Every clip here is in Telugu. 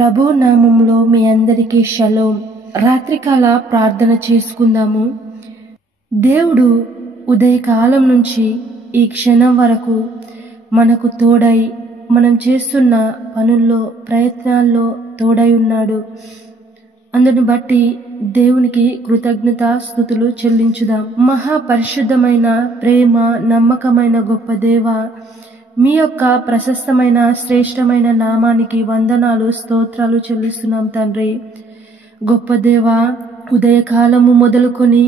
ప్రభు నామములో మీ అందరికీ షలోం. రాత్రికాల ప్రార్థన చేసుకుందాము. దేవుడు ఉదయకాలం నుంచి ఈ క్షణం వరకు మనకు తోడై, మనం చేస్తున్న పనుల్లో, ప్రయత్నాల్లో తోడై ఉన్నాడు. అందుని బట్టి దేవునికి కృతజ్ఞత స్తుతులు చెల్లించుదాం. మహాపరిశుద్ధమైన, ప్రేమ, నమ్మకమైన గొప్ప దేవ, మీ యొక్క ప్రశస్తమైన, శ్రేష్టమైన నామానికి వందనాలు, స్తోత్రాలు చెల్లిస్తున్నాం తండ్రి. గొప్ప దేవ, ఉదయకాలము మొదలుకొని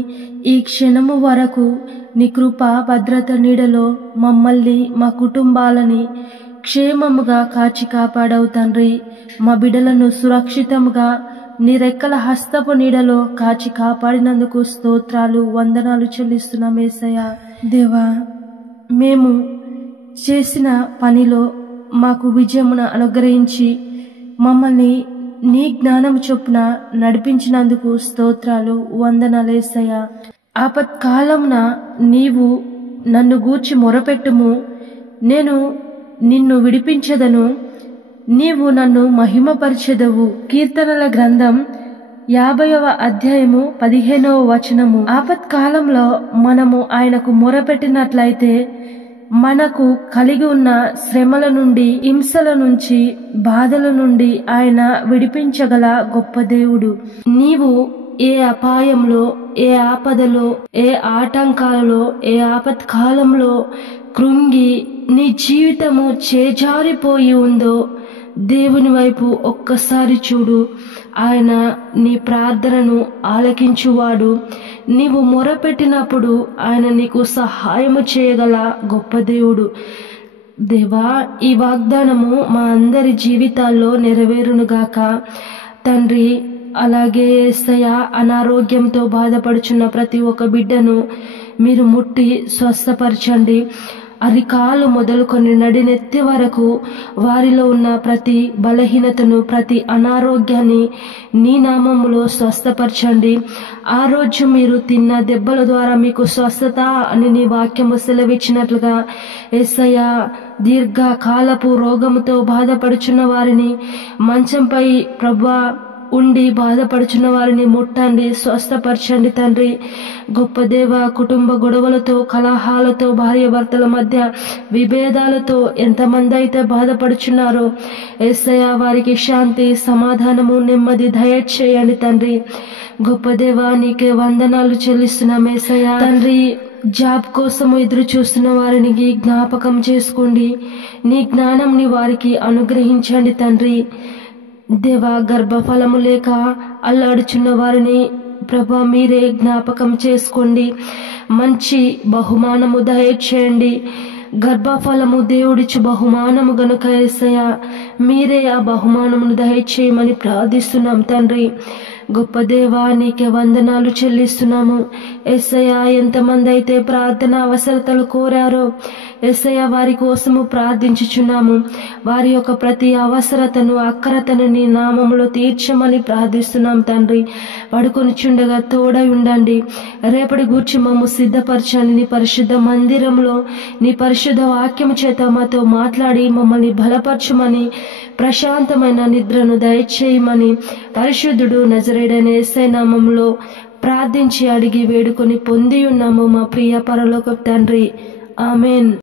ఈ క్షణము వరకు నీ కృప భద్రత నీడలో మమ్మల్ని, మా కుటుంబాలని క్షేమముగా కాచి కాపాడవు తండ్రి. మా బిడ్డలను సురక్షితముగా నీ రెక్కల హస్తపు నీడలో కాచి కాపాడినందుకు స్తోత్రాలు, వందనాలు చెల్లిస్తున్నాం యేసయ్య. దేవా, మేము చేసిన పనిలో మాకు విజయమును అనుగ్రహించి మమ్మల్ని నీ జ్ఞానం చొప్పున నడిపించినందుకు స్తోత్రాలు, వందనాలు యేసయ్య. ఆపత్కాలమున నీవు నన్ను గూర్చి మొరపెట్టుము, నేను నిన్ను విడిపించెదను, నీవు నన్ను మహిమపరిచెదవు. కీర్తనల గ్రంథం 50వ అధ్యాయము 15వ వచనము. ఆపత్కాలంలో మనము ఆయనకు మొరపెట్టినట్లయితే మనకు కలిగి ఉన్న శ్రమల నుండి, హింసల నుంచి, బాధల నుండి ఆయన విడిపించగల గొప్ప దేవుడు. నీవు ఏ అపాయంలో, ఏ ఆపదలో, ఏ ఆటంకాలలో, ఏ ఆపత్కాలంలో కృంగి నీ జీవితము చేజారిపోయి ఉందో దేవుని వైపు ఒక్కసారి చూడు. ఆయన నీ ప్రార్థనను ఆలకించువాడు. నీవు మొరపెట్టినప్పుడు ఆయన నీకు సహాయము చేయగల గొప్ప దేవుడు. దేవా, ఈ వాగ్దానము మా అందరి జీవితాల్లో నెరవేరునుగాక తండ్రి. అలాగే యేసయ్య, అనారోగ్యంతో బాధపడుచున్న ప్రతి ఒక్క బిడ్డను మీరు ముట్టి స్వస్థపరచండి. అరికాలు మొదలుకొని నడినెత్తి వరకు వారిలో ఉన్న ప్రతి బలహీనతను, ప్రతి అనారోగ్యాన్ని నీ నామములో స్వస్థపరచండి. ఆ రోజు మీరు తిన్న దెబ్బల ద్వారా మీకు స్వస్థత అని నీ వాక్యము సెలవిచ్చినట్లుగా యేసయ్య, దీర్ఘకాలపు రోగముతో బాధపడుచున్న వారిని, మంచంపై ప్రభువా ఉండి బాధపడుచున్న వారిని ముట్టండి, స్వస్థపరచండి తండ్రి. గొప్ప దేవ, కుటుంబ గొడవలతో, కలహాలతో, భార్య భర్తల మధ్య విభేదాలతో ఎంతమంది అయితే బాధపడుచున్నారో యేసయ్య, వారికి శాంతి, సమాధానము, నెమ్మది దయచేయండి తండ్రి. గొప్ప దేవ, నీకే వందనాలు చెల్లిస్తున్నాం యేసయ్య. తండ్రి, జాబ్ కోసము ఎదురు చూస్తున్న వారిని జ్ఞాపకం చేసుకోండి. నీ జ్ఞానంని వారికి అనుగ్రహించండి తండ్రి. దేవా, గర్భఫలము లేక అల్లాడుచున్న వారిని ప్రభా మీరే జ్ఞాపకం చేసుకోండి. మంచి బహుమానము దయచేయండి. గర్భఫలము దేవుడిచ్చు బహుమానము గనుక యేసయ్య, మీరే ఆ బహుమానమును దయచేయమని ప్రార్థిస్తున్నాం తండ్రి. గొప్ప దేవా, నీకే వందనాలు చెల్లిస్తున్నాము యేసయ్య. ఎంతమంది అయితే ప్రార్థన అవసరతలు కోరారో యేసయ్య, వారి కోసము ప్రార్థించుచున్నాము. వారి యొక్క ప్రతి అవసరతను, అక్కరతను నీ నామములో తీర్చమని ప్రార్థిస్తున్నాం తండ్రి. పడుకొని చుండగా తోడై ఉండండి. రేపటి గూర్చి మమ్ము సిద్ధపరచండి. నీ పరిశుద్ధ మందిరంలో నీ పరిశుద్ధ వాక్యము చేత మాతో మాట్లాడి మమ్మల్ని బలపరచుమని, ప్రశాంతమైన నిద్రను దయచేయమని పరిశుద్ధుడు నజరేయుడైన యేసయ్య నామములో ప్రార్థించి అడిగి వేడుకొని పొంది ఉన్నాము మా ప్రియ పరలోకపు తండ్రి. ఆమెన్.